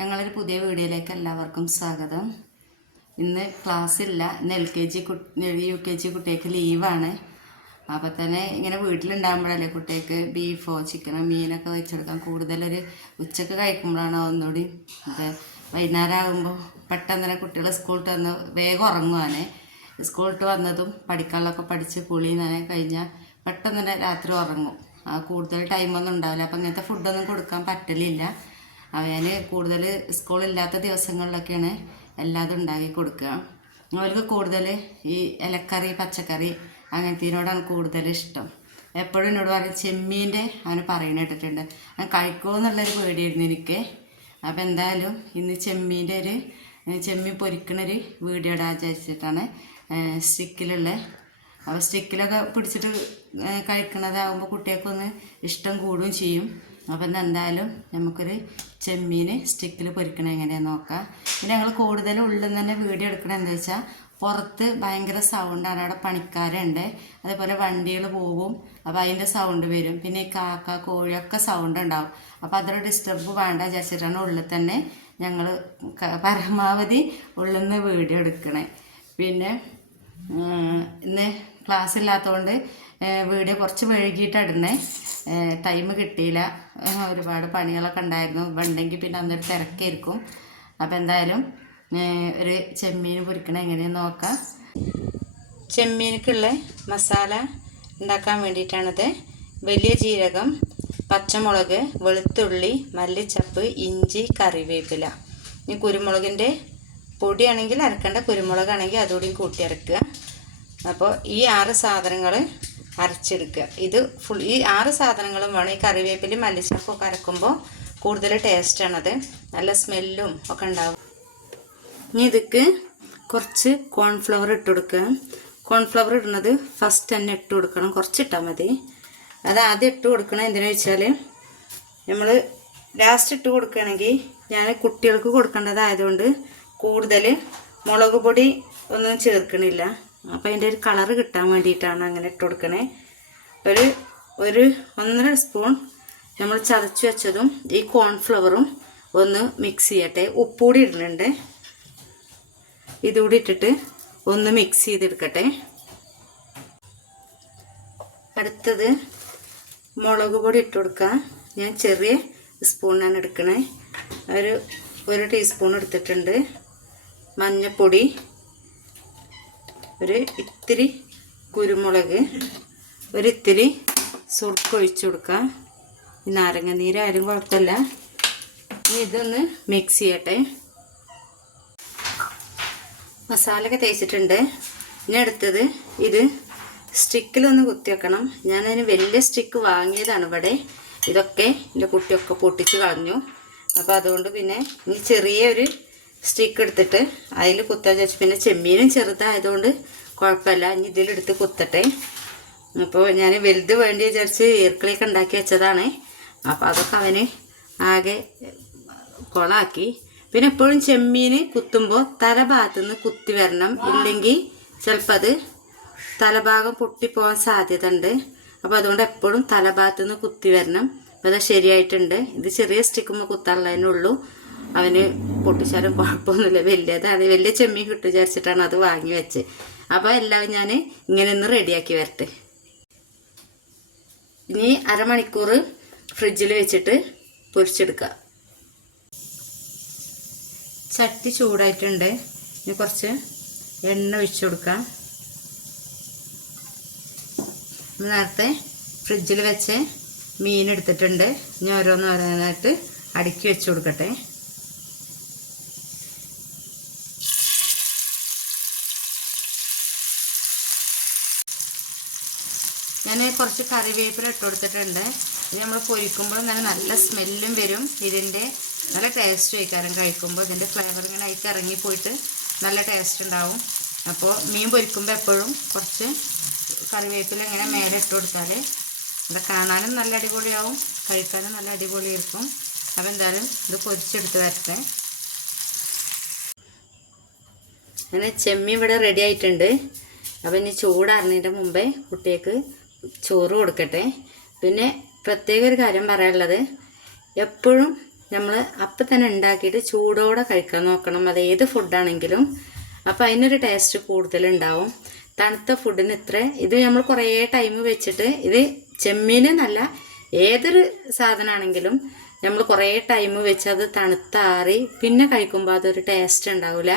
ഞങ്ങളൊരു പുതിയ വീഡിയോയിലേക്ക് എല്ലാവർക്കും സ്വാഗതം. ഇന്ന് ക്ലാസ് ഇല്ല ഇന്ന് എൽ കെ ജി കുട്ടി യു കെ ജി കുട്ടികൾക്ക് ലീവാണ്. അപ്പോൾ തന്നെ ഇങ്ങനെ വീട്ടിലുണ്ടാകുമ്പോഴല്ലേ കുട്ടികൾക്ക് ബീഫോ ചിക്കനോ മീനൊക്കെ വെച്ചെടുക്കാൻ കൂടുതലൊരു ഉച്ചയ്ക്ക് കഴിക്കുമ്പോഴാണ് ഒന്നുകൂടി. വൈകുന്നേരം ആകുമ്പോൾ പെട്ടെന്ന് തന്നെ കുട്ടികൾ സ്കൂളിൽ വന്ന് വേഗം ഉറങ്ങുവാനേ സ്കൂളിട്ട് വന്നതും പഠിക്കാനുള്ളതൊക്കെ പഠിച്ച് കുളി തന്നെ കഴിഞ്ഞാൽ പെട്ടെന്ന് തന്നെ രാത്രി ഉറങ്ങും. കൂടുതൽ ടൈമൊന്നും ഉണ്ടാവില്ല. അപ്പം ഇങ്ങനത്തെ ഫുഡൊന്നും കൊടുക്കാൻ പറ്റലില്ല. അവൻ കൂടുതൽ സ്കൂളില്ലാത്ത ദിവസങ്ങളിലൊക്കെയാണ് എല്ലാതും ഉണ്ടാക്കി കൊടുക്കുക. അവർക്ക് കൂടുതൽ ഈ ഇലക്കറി പച്ചക്കറി അങ്ങനത്തേനോടാണ് കൂടുതൽ ഇഷ്ടം. എപ്പോഴും എന്നോട് പറയും ചെമ്മീന്റെ അവന് പറയുന്നത് കേട്ടിട്ടുണ്ട്. അവൻ കഴിക്കുമോ എന്നുള്ളൊരു പേടിയായിരുന്നു എനിക്ക്. അപ്പോൾ എന്തായാലും ഇന്ന് ചെമ്മീന്റെ ഒരു ചെമ്മീൻ പൊരിക്കണൊരു വീഡിയോ ഇടാൻ വിചാരിച്ചിട്ടാണ് സ്റ്റിക്കിലുള്ള. അപ്പോൾ സ്റ്റിക്കിലൊക്കെ പിടിച്ചിട്ട് കഴിക്കണതാകുമ്പോൾ കുട്ടികൾക്കൊന്ന് ഇഷ്ടം കൂടുകയും ചെയ്യും. അപ്പം ഇന്ന് എന്തായാലും നമുക്കൊരു ചെമ്മീൻ സ്റ്റിക്കിൽ പൊരിക്കണം എങ്ങനെയാണെന്ന് നോക്കാം. പിന്നെ ഞങ്ങൾ കൂടുതലും ഉള്ളിൽ നിന്ന് തന്നെ വീഡിയോ എടുക്കണം എന്താ വെച്ചാൽ പുറത്ത് ഭയങ്കര സൗണ്ടാണ് അവിടെ പണിക്കാരുണ്ട്. അതേപോലെ വണ്ടികൾ പോകും. അപ്പോൾ അതിന്റെ സൗണ്ട് വരും. പിന്നെ ഈ കാക്ക കോഴിയൊക്കെ സൗണ്ട് ഉണ്ടാവും. അപ്പോൾ അതൊരു ഡിസ്റ്റർബ് വേണ്ട വിചാരിച്ചിട്ടാണ് ഉള്ളിൽ തന്നെ ഞങ്ങൾ പരമാവധി ഉള്ളിൽ നിന്ന് വീഡിയോ എടുക്കണേ. പിന്നെ ഇന്ന് ക്ലാസ് ഇല്ലാത്തതുകൊണ്ട് വീഡിയോ കുറച്ച് വൈകിട്ടായിരുന്നേ ടൈം കിട്ടിയില്ല. ഒരുപാട് പണികളൊക്കെ ഉണ്ടായിരുന്നു. ഉണ്ടെങ്കിൽ പിന്നെ അന്നൊരു തിരക്കായിരിക്കും. അപ്പോൾ എന്തായാലും ഒരു ചെമ്മീൻ പൊരിക്കണം എങ്ങനെയെന്ന് നോക്കാം. ചെമ്മീനക്കുള്ള മസാല ഉണ്ടാക്കാൻ വേണ്ടിയിട്ടാണിത്. വലിയ ജീരകം പച്ചമുളക് വെളുത്തുള്ളി മല്ലിച്ചപ്പ് ഇഞ്ചി കറിവേപ്പില. ഇനി കുരുമുളകിന്റെ പൊടിയാണെങ്കിൽ അരക്കേണ്ട കുരുമുളകാണെങ്കിൽ അതുകൂടി കൂട്ടി അരക്കുക. അപ്പോൾ ഈ ആറ് സാധനങ്ങൾ അരച്ചെടുക്കുക. ഇത് ഫുൾ ഈ ആറ് സാധനങ്ങളും വേണം. ഈ കറിവേപ്പിലും മല്ലിച്ചപ്പും ഒക്കെ അരക്കുമ്പോൾ കൂടുതൽ ടേസ്റ്റാണത് നല്ല സ്മെല്ലും ഒക്കെ ഉണ്ടാവും. ഇനി ഇതിക്ക് കുറച്ച് കോൺഫ്ലവർ ഇട്ട് കൊടുക്കുക. കോൺഫ്ലവർ ഇടുന്നത് ഫസ്റ്റ് തന്നെ ഇട്ട് കൊടുക്കണം. കുറച്ച് ഇട്ടാൽ മതി. അത് ആദ്യം ഇട്ട് കൊടുക്കണം. എന്തിനാ വെച്ചാൽ നമ്മൾ ലാസ്റ്റ് ഇട്ട് കൊടുക്കുകയാണെങ്കിൽ ഞാൻ കുട്ടികൾക്ക് കൊടുക്കേണ്ടതായതുകൊണ്ട് കൂടുതൽ മുളക് പൊടി ഒന്നും ചേർക്കണില്ല. അപ്പോൾ അതിന്റെ ഒരു കളറ് കിട്ടാൻ വേണ്ടിയിട്ടാണ് അങ്ങനെ ഇട്ട് കൊടുക്കണേ. ഒരു ഒരു ഒന്നര സ്പൂൺ നമ്മൾ ചതച്ച് വെച്ചതും ഈ കോൺഫ്ലവറും ഒന്ന് മിക്സ് ചെയ്യട്ടെ. ഉപ്പുകൂടി ഇടുന്നുണ്ട്. ഇതുകൂടി ഇട്ടിട്ട് ഒന്ന് മിക്സ് ചെയ്തെടുക്കട്ടെ. അടുത്തത് മുളക് പൊടി ഇട്ട് കൊടുക്കുക ഞാൻ ചെറിയ സ്പൂണാണ് എടുക്കണേ. ഒരു ഒരു ടീസ്പൂൺ എടുത്തിട്ടുണ്ട്. മഞ്ഞൾപ്പൊടി ഒരു ഇത്തിരി കുരുമുളക് ഒരിത്തിരി ഇത്തിരി സുർക്ക ഒഴിച്ചു കൊടുക്കാം. ഈ നാരങ്ങ നീര് ആരും കുഴപ്പമില്ല ഇനി ഇതൊന്ന് മിക്സ് ചെയ്യട്ടെ. മസാലയൊക്കെ തേച്ചിട്ടുണ്ട്. ഇനി അടുത്തത് ഇത് സ്റ്റിക്കിലൊന്ന് കുത്തി വെക്കണം. ഞാനതിന് വലിയ സ്റ്റിക്ക് വാങ്ങിയതാണ് ഇവിടെ. ഇതൊക്കെ എന്റെ കുട്ടിയൊക്കെ പൊട്ടിച്ച് കളഞ്ഞു. അപ്പോൾ അതുകൊണ്ട് പിന്നെ ഇനി ചെറിയൊരു സ്റ്റിക്ക് എടുത്തിട്ട് അതിൽ കുത്താൻ ചോദിച്ചു പിന്നെ ചെമ്മീനും ചെറുതായതുകൊണ്ട് കുഴപ്പമില്ല. ഇനി ഇതിലെടുത്ത് കുത്തട്ടെ. അപ്പോൾ ഞാൻ വലുത് വേണ്ടി വിചാരിച്ച് ഈർക്കിളിയൊക്കെ ഉണ്ടാക്കി വെച്ചതാണ്. അപ്പോൾ അതൊക്കെ അവന് ആകെ കൊളാക്കി. പിന്നെ എപ്പോഴും ചെമ്മീൻ കുത്തുമ്പോൾ തലഭാഗത്തുനിന്ന് കുത്തി വരണം. ഇല്ലെങ്കിൽ ചിലപ്പോൾ അത് തലഭാഗം പൊട്ടിപ്പോകാൻ സാധ്യത ഉണ്ട് അപ്പോൾ അതുകൊണ്ട് എപ്പോഴും തലഭാഗത്തു നിന്ന് കുത്തി വരണം. അപ്പോൾ അത് ശരിയായിട്ടുണ്ട്. ഇത് ചെറിയ സ്റ്റിക്കുമ്പോൾ കുത്താനുള്ളതിനുള്ളൂ. അവന് പൊട്ടിച്ചാലും കുഴപ്പമൊന്നുമില്ല. വലിയതാണ് വലിയ ചെമ്മീൻ കിട്ടും വിചാരിച്ചിട്ടാണ് അത് വാങ്ങി വെച്ച്. അപ്പോൾ എല്ലാം ഞാൻ ഇങ്ങനെ ഒന്ന് റെഡിയാക്കി വരട്ടെ. ഇനി അരമണിക്കൂർ ഫ്രിഡ്ജിൽ വെച്ചിട്ട് പൊരിച്ചെടുക്കുക ചട്ടി ചൂടായിട്ടുണ്ട്. ഇനി കുറച്ച് എണ്ണ ഒഴിച്ചു കൊടുക്കാം. നേരത്തെ ഫ്രിഡ്ജിൽ വെച്ച് മീൻ എടുത്തിട്ടുണ്ട്. ഇനി ഓരോന്ന് ഓരോന്നായിട്ട് അടുക്കി വെച്ച് കൊടുക്കട്ടെ. ഞാൻ കുറച്ച് കറിവേപ്പില ഇട്ട് കൊടുത്തിട്ടുണ്ട്. ഇത് നമ്മൾ പൊരിക്കുമ്പോൾ നല്ല നല്ല സ്മെല്ലും വരും. ഇതിന്റെ നല്ല ടേസ്റ്റ് വയ്ക്കാറും കഴിക്കുമ്പോൾ. ഇതിന്റെ ഫ്ലേവർ ഇങ്ങനെ അതിക്ക് ഇറങ്ങിപ്പോയിട്ട് നല്ല ടേസ്റ്റ് ഉണ്ടാവും. അപ്പോൾ മീൻ പൊരിക്കുമ്പോൾ എപ്പോഴും കുറച്ച് കറിവേപ്പില ഇങ്ങനെ മേലെ ഇട്ട് കൊടുത്താൽ ഇവിടെ കാണാനും നല്ല അടിപൊളിയാവും. കഴിക്കാനും നല്ല അടിപൊളിയായിരിക്കും. അപ്പോൾ എന്തായാലും ഇത് പൊരിച്ചെടുത്ത് വരട്ടെ. അങ്ങനെ ചെമ്മീൻ ഇവിടെ റെഡി ആയിട്ടുണ്ട്. അപ്പം ഇനി ചൂടാറുന്നതിന്റെ മുമ്പേ കുട്ടികൾക്ക് ചോറ് കൊടുക്കട്ടെ. പിന്നെ പ്രത്യേക ഒരു കാര്യം പറയാനുള്ളത്. എപ്പോഴും നമ്മൾ അപ്പം തന്നെ ഉണ്ടാക്കിയിട്ട് ചൂടോടെ കഴിക്കാൻ നോക്കണം. അത് ഏത് ഫുഡാണെങ്കിലും അപ്പം അതിനൊരു ടേസ്റ്റ് കൂടുതലുണ്ടാവും. തണുത്ത ഫുഡിന് ഇത്ര. ഇത് നമ്മൾ കുറേ ടൈം വെച്ചിട്ട് ഇത് ചെമ്മീനെന്നല്ല ഏതൊരു സാധനമാണെങ്കിലും നമ്മൾ കുറേ ടൈം വെച്ച് അത് തണുത്താറി പിന്നെ കഴിക്കുമ്പോൾ അതൊരു ടേസ്റ്റ് ഉണ്ടാവില്ല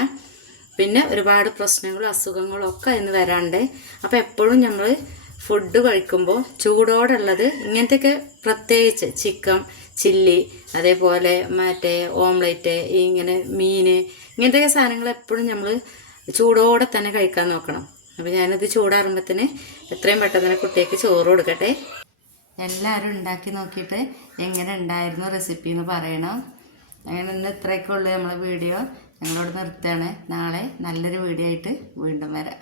പിന്നെ ഒരുപാട് പ്രശ്നങ്ങളും അസുഖങ്ങളും ഒക്കെ അതിന് വരാണ്ട്. അപ്പോൾ എപ്പോഴും നമ്മൾ ഫുഡ് കഴിക്കുമ്പോൾ ചൂടോടുള്ളത് ഇങ്ങനത്തെയൊക്കെ പ്രത്യേകിച്ച് ചിക്കൻ ചില്ലി അതേപോലെ മറ്റേ ഓംലെറ്റ് ഇങ്ങനെ മീൻ ഇങ്ങനത്തെ സാധനങ്ങൾ എപ്പോഴും നമ്മൾ ചൂടോടെ തന്നെ കഴിക്കാൻ നോക്കണം. അപ്പോൾ ഞാനത് ചൂടാറുമ്പത്തിന് എത്രയും പെട്ടെന്ന് തന്നെ കുട്ടിക്ക് ചോറ് കൊടുക്കട്ടെ. എല്ലാവരും ഉണ്ടാക്കി നോക്കിയിട്ട് എങ്ങനെ ഉണ്ടായിരുന്നു റെസിപ്പി എന്ന് പറയണം. അങ്ങനെ ഇന്ന് ഇത്രയൊക്കെ ഉള്ളൂ നമ്മളെ വീഡിയോ ഞങ്ങളോട് നിർത്തുകയാണ്. നാളെ നല്ലൊരു വീഡിയോ ആയിട്ട് വീണ്ടും വരാം.